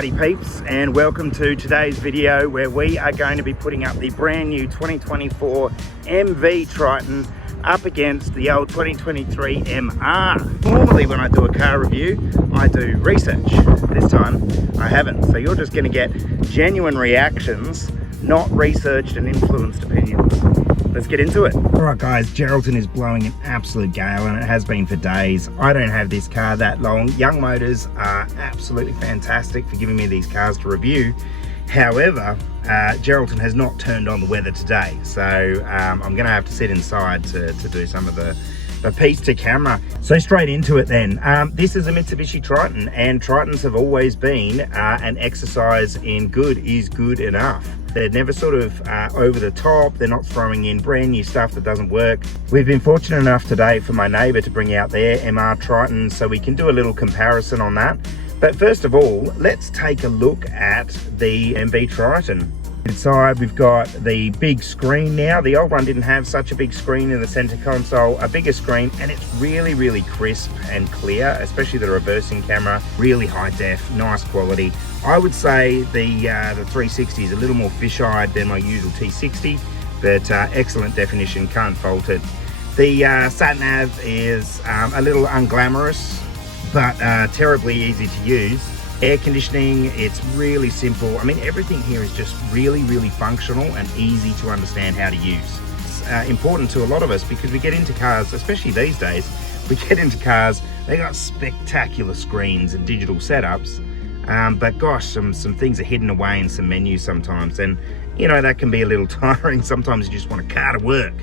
howdy peeps, and welcome to today's video where we are going to be putting up the brand new 2024 MV Triton up against the old 2023 MR. Normally when I do a car review, I do research. This time I haven't, so you're just going to get genuine reactions, not researched and influenced opinions. Let's get into it. Alright guys, Geraldton is blowing an absolute gale and it has been for days. I don't have this car that long. Young Motors are absolutely fantastic for giving me these cars to review. However, Geraldton has not turned on the weather today, so I'm going to have to sit inside to do some of the piece to camera. So straight into it then. This is a Mitsubishi Triton, and Tritons have always been an exercise in good is good enough. They're never sort of over the top. They're not throwing in brand new stuff that doesn't work. We've been fortunate enough today for my neighbour to bring out their MR Triton, so we can do a little comparison on that. But first of all, let's take a look at the MV Triton. Inside we've got the big screen now. The old one didn't have such a big screen in the center console, a bigger screen, and it's really crisp and clear, especially the reversing camera. Really high def, nice quality. I would say the 360 is a little more fish-eyed than my usual T60, but excellent definition, can't fault it. The sat-nav is a little unglamorous, but terribly easy to use. Air conditioning, it's really simple. I mean, everything here is just really functional and easy to understand how to use. It's important to a lot of us because we get into cars, especially these days, we get into cars, they got spectacular screens and digital setups, but gosh, some things are hidden away in some menus sometimes, and you know, that can be a little tiring. Sometimes you just want a car to work.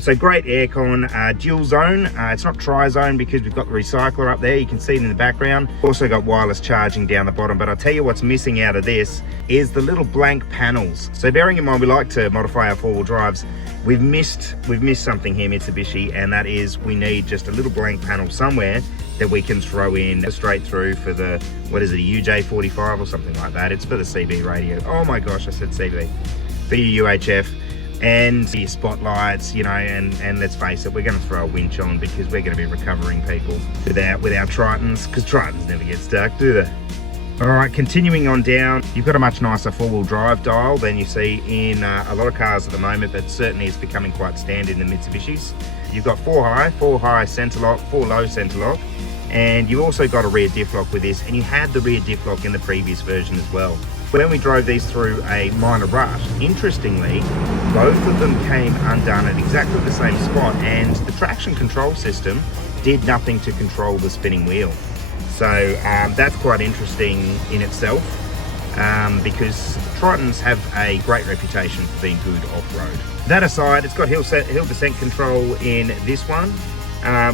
So great aircon, dual zone. It's not tri-zone because we've got the recycler up there. You can see it in the background. Also got wireless charging down the bottom, but I'll tell you what's missing out of this is the little blank panels. So bearing in mind we like to modify our four-wheel drives, we've missed something here, Mitsubishi, and that is we need just a little blank panel somewhere that we can throw in straight through for the, what is it, a UJ45 or something like that. It's for the CB radio. Oh my gosh, I said CB. For your UHF. And your spotlights, you know, and let's face it, we're going to throw a winch on because we're going to be recovering people with our Tritons, because Tritons never get stuck, do they? Alright, continuing on down, you've got a much nicer four-wheel drive dial than you see in a lot of cars at the moment, but certainly it's becoming quite standard in the Mitsubishis. You've got four high centre lock, four low centre lock, and you've also got a rear diff lock with this, and you had the rear diff lock in the previous version as well. When we drove these through a minor rush, interestingly, both of them came undone at exactly the same spot, and the traction control system did nothing to control the spinning wheel. So that's quite interesting in itself, because Tritons have a great reputation for being good off-road. That aside, it's got hill descent control in this one,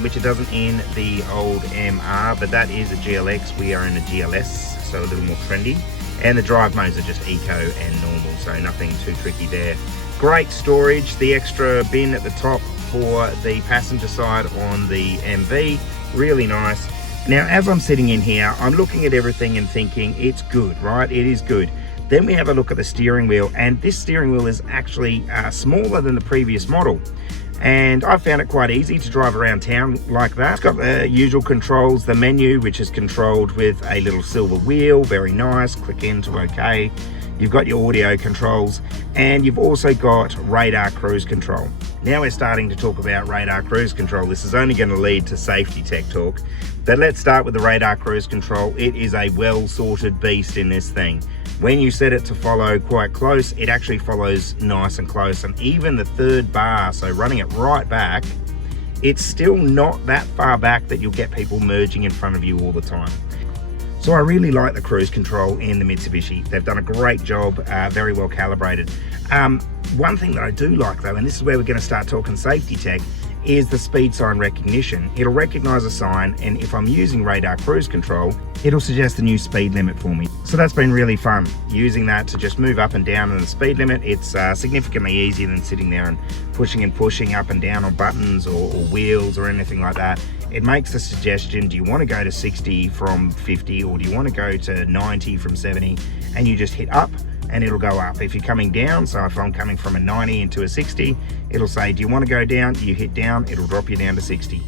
which it doesn't in the old MR, but that is a GLX. We are in a GLS, so a little more trendy. And the drive modes are just eco and normal, so nothing too tricky there. Great storage, the extra bin at the top for the passenger side on the MV, really nice. Now, as I'm sitting in here, I'm looking at everything and thinking it's good, right? It is good. Then we have a look at the steering wheel, and this steering wheel is actually smaller than the previous model. And I found it quite easy to drive around town like that. It's got the usual controls, the menu, which is controlled with a little silver wheel, very nice, click into OK. You've got your audio controls, and you've also got radar cruise control. Now we're starting to talk about radar cruise control. This is only going to lead to safety tech talk, but let's start with the radar cruise control. It is a well-sorted beast in this thing. When you set it to follow quite close, it actually follows nice and close, and even the third bar, so running it right back, it's still not that far back that you'll get people merging in front of you all the time. So I really like the cruise control in the Mitsubishi. They've done a great job, very well calibrated. One thing that I do like though, and this is where we're going to start talking safety tech, is the speed sign recognition. It'll recognize a sign, and if I'm using radar cruise control, it'll suggest a new speed limit for me. So that's been really fun, using that to just move up and down in the speed limit. It's significantly easier than sitting there and pushing up and down on buttons or wheels or anything like that. It makes a suggestion, do you want to go to 60 from 50, or do you want to go to 90 from 70? And you just hit up and it'll go up. If you're coming down, so if I'm coming from a 90 into a 60, it'll say, do you want to go down? You hit down, it'll drop you down to 60.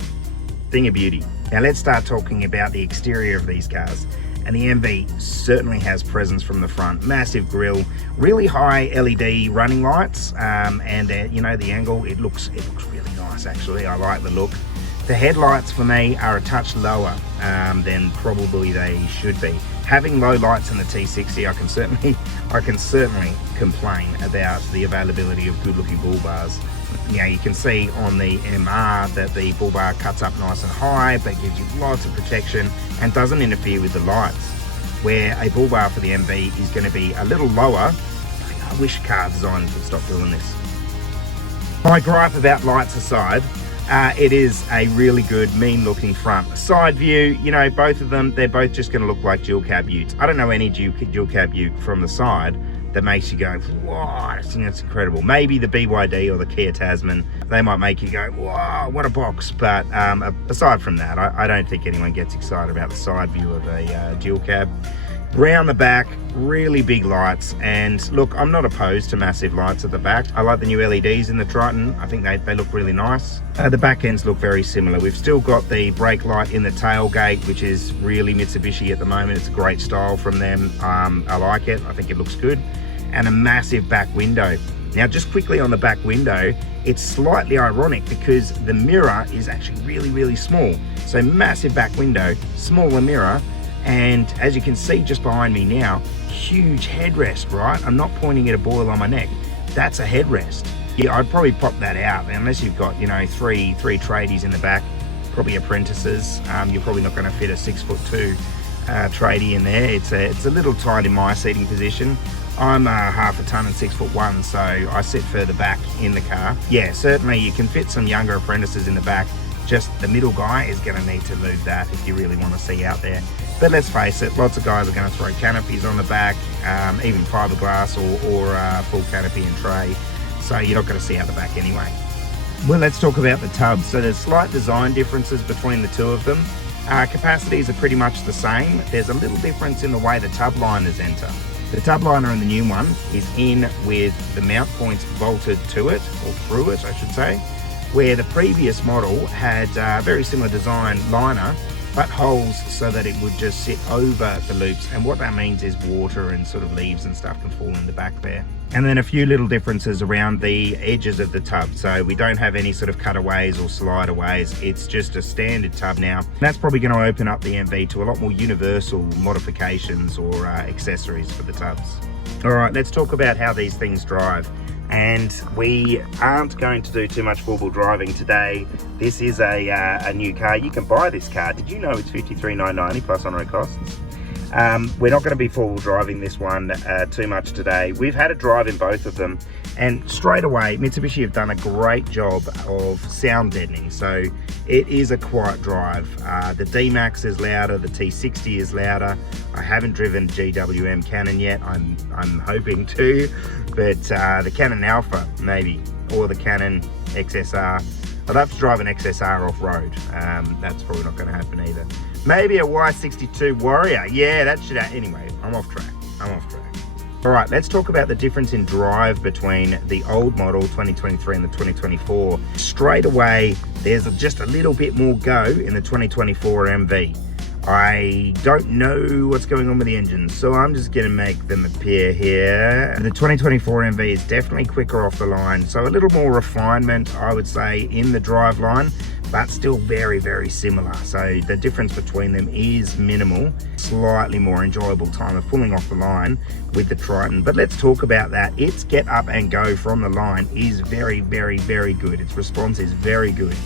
Thing of beauty. Now let's start talking about the exterior of these cars. and the MV certainly has presence from the front. Massive grille, really high LED running lights, and you know, the angle, it looks really nice actually. I like the look. The headlights for me are a touch lower than probably they should be. Having low lights in the T60, I can certainly complain about the availability of good-looking bull bars. You know, you can see on the MR that the bull bar cuts up nice and high, but gives you lots of protection and doesn't interfere with the lights. Where a bull bar for the MV is going to be a little lower. I wish car designers would stop doing this. My gripe about lights aside, it is a really good, mean-looking front. Side view, you know, both of them, they're both just going to look like dual cab utes. I don't know any dual cab ute from the side that makes you go, wow, I think that's incredible. Maybe the BYD or the Kia Tasman, they might make you go, wow, what a box. But aside from that, I don't think anyone gets excited about the side view of a dual cab. Round the back, really big lights, and look, I'm not opposed to massive lights at the back. I like the new LEDs in the Triton. I think they look really nice. The back ends look very similar. We've still got the brake light in the tailgate, which is really Mitsubishi at the moment. It's a great style from them. I like it. I think it looks good. And a massive back window. Now, just quickly on the back window, it's slightly ironic because the mirror is actually really, really small. So massive back window, smaller mirror. And as you can see just behind me now, huge headrest, right? I'm not pointing at a boil on my neck. That's a headrest. Yeah, I'd probably pop that out unless you've got, you know, three tradies in the back, probably apprentices. You're probably not going to fit a 6'2" tradie in there. It's a little tight in my seating position. I'm half a ton and 6'1", so I sit further back in the car. Yeah, certainly you can fit some younger apprentices in the back. Just the middle guy is going to need to move that if you really want to see out there. But let's face it, lots of guys are going to throw canopies on the back, even fiberglass or full canopy and tray. So you're not going to see out the back anyway. Well, let's talk about the tubs. So there's slight design differences between the two of them. Capacities are pretty much the same. There's a little difference in the way the tub liners enter. The tub liner in the new one is in with the mount points bolted to it, or through it I should say, where the previous model had a very similar design liner, but holes so that it would just sit over the loops. And what that means is water and sort of leaves and stuff can fall in the back there. And then a few little differences around the edges of the tub. So we don't have any sort of cutaways or slideaways. It's just a standard tub now. That's probably going to open up the MV to a lot more universal modifications or accessories for the tubs. All right, let's talk about how these things drive. And we aren't going to do too much four-wheel driving today. This is a new car. You can buy this car. Did you know it's $53,990 plus on-road costs? We're not going to be four-wheel driving this one too much today. We've had a drive in both of them, and straight away Mitsubishi have done a great job of sound deadening. So it is a quiet drive. The D-Max is louder, the T60 is louder. I haven't driven GWM Canon yet. I'm hoping to, but the Canon Alpha maybe, or the Canon XSR. I'd have to drive an XSR off-road. That's probably not going to happen either. Maybe a Y62 Warrior. Yeah, that should, anyway, I'm off track. All right, let's talk about the difference in drive between the old model 2023 and the 2024. Straight away, there's just a little bit more go in the 2024 MV. I don't know what's going on with the engines, so I'm just going to make them appear here. The 2024 MV is definitely quicker off the line, so a little more refinement, I would say, in the drive line, but still very, very similar. So the difference between them is minimal. Slightly more enjoyable time of pulling off the line with the Triton. But let's talk about that. Its get up and go from the line is very, very, very good. Its response is very good.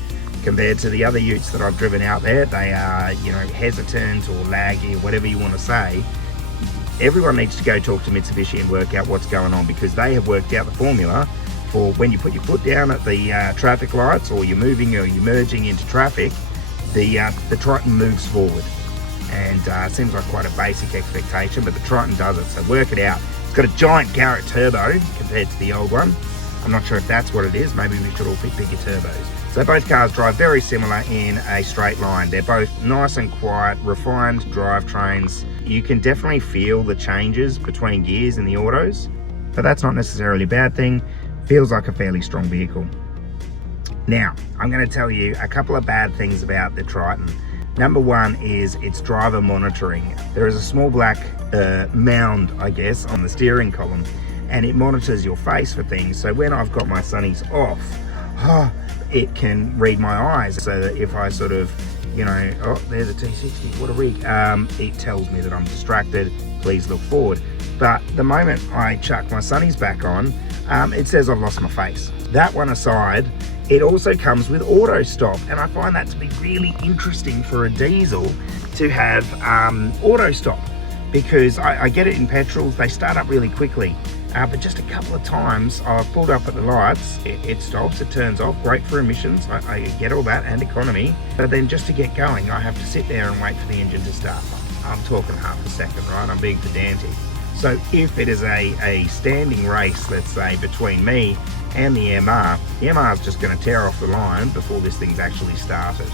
Compared to the other utes that I've driven out there, they are, you know, hesitant or laggy, whatever you want to say. Everyone needs to go talk to Mitsubishi and work out what's going on, because they have worked out the formula for when you put your foot down at the traffic lights, or you're moving or you're merging into traffic, the Triton moves forward. And it seems like quite a basic expectation, but the Triton does it, so work it out. It's got a giant Garrett turbo compared to the old one. I'm not sure if that's what it is. Maybe we should all pick bigger turbos. So both cars drive very similar in a straight line. They're both nice and quiet, refined drivetrains. You can definitely feel the changes between gears in the autos, but that's not necessarily a bad thing. Feels like a fairly strong vehicle. Now, I'm going to tell you a couple of bad things about the Triton. Number one is its driver monitoring. There is a small black mound, I guess, on the steering column, and it monitors your face for things. So when I've got my sunnies off, it can read my eyes, so that if I sort of, you know, oh, there's a T60, what a rig, it tells me that I'm distracted, please look forward. But the moment I chuck my sunnies back on, it says I've lost my face. That one aside, it also comes with auto stop, and I find that to be really interesting for a diesel to have auto stop, because I get it in petrols, they start up really quickly, but just a couple of times I've pulled up at the lights, it stops, it turns off, great for emissions, I get all that, and economy, but then just to get going I have to sit there and wait for the engine to start. I'm talking half a second, right? I'm being pedantic. So if it is a standing race, let's say, between me and the MR is just going to tear off the line before this thing's actually started.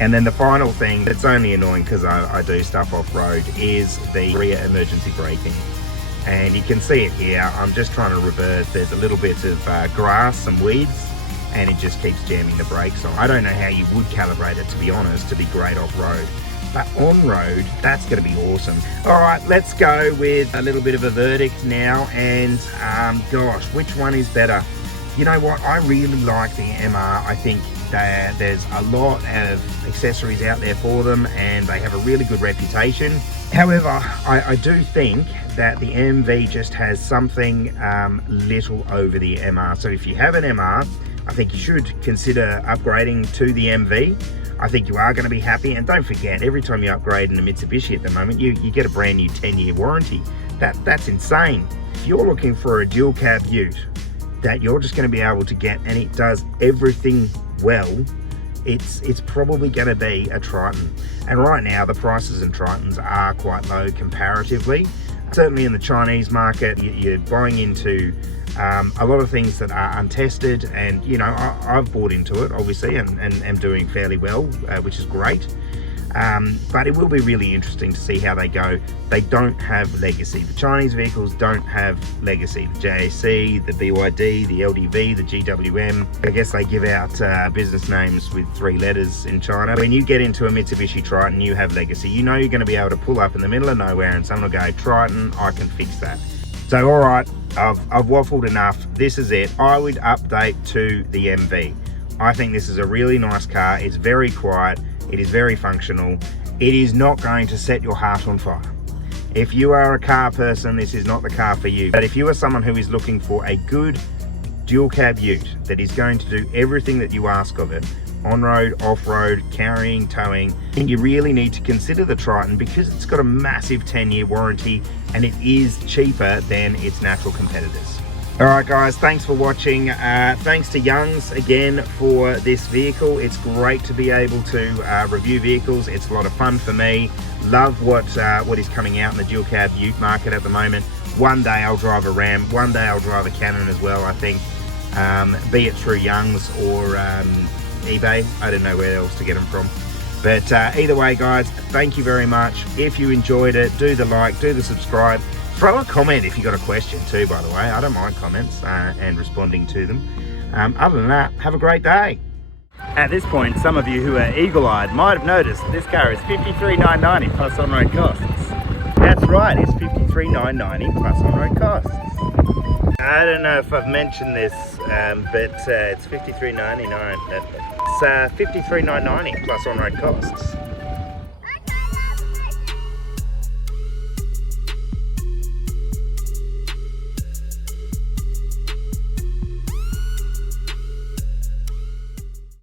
And then the final thing that's only annoying because I do stuff off-road is the rear emergency braking. And you can see it here, I'm just trying to reverse, there's a little bit of grass, some weeds, and it just keeps jamming the brakes on. I don't know how you would calibrate it, to be honest, to be great off-road. But on-road, that's going to be awesome. All right, let's go with a little bit of a verdict now, and gosh, which one is better? You know what, I really like the MR. I think that there's a lot of accessories out there for them, and they have a really good reputation. However, I do think that the MV just has something little over the MR. So if you have an MR, I think you should consider upgrading to the MV. I think you are going to be happy, and don't forget, every time you upgrade in a Mitsubishi at the moment, you get a brand new 10-year warranty. That's insane. If you're looking for a dual cab ute that you're just going to be able to get and it does everything well, it's probably going to be a Triton. And right now the prices in Tritons are quite low comparatively. Certainly in the Chinese market, you're buying into a lot of things that are untested, and you know, I've bought into it obviously and am doing fairly well, which is great. But it will be really interesting to see how they go. They don't have legacy. The Chinese vehicles don't have legacy. The JAC, the BYD, the LDV, the GWM. I guess they give out business names with 3 letters in China. When you get into a Mitsubishi Triton, you have legacy. You know you're going to be able to pull up in the middle of nowhere and someone will go, Triton, I can fix that. So all right, I've waffled enough. This is it. I would update to the MV. I think this is a really nice car. It's very quiet. It is very functional. It is not going to set your heart on fire. If you are a car person, this is not the car for you. But if you are someone who is looking for a good dual cab ute that is going to do everything that you ask of it, on-road, off-road, carrying, towing, and you really need to consider the Triton because it's got a massive 10-year warranty and it is cheaper than its natural competitors. All right guys, thanks for watching. Thanks to Youngs again for this vehicle. It's great to be able to review vehicles. It's a lot of fun for me. Love what is coming out in the dual cab ute market at the moment. One day I'll drive a Ram, one day I'll drive a Cannon as well, I think, be it through Youngs or eBay. I don't know where else to get them from. But either way guys, thank you very much. If you enjoyed it, do the like, do the subscribe. Throw a comment if you got a question too, by the way. I don't mind comments and responding to them. Other than that, have a great day. At this point, some of you who are eagle-eyed might have noticed this car is $53,990 plus on-road costs. That's right, it's $53,990 plus on-road costs. I don't know if I've mentioned this, but it's $53,999. It's $53,990 plus on-road costs.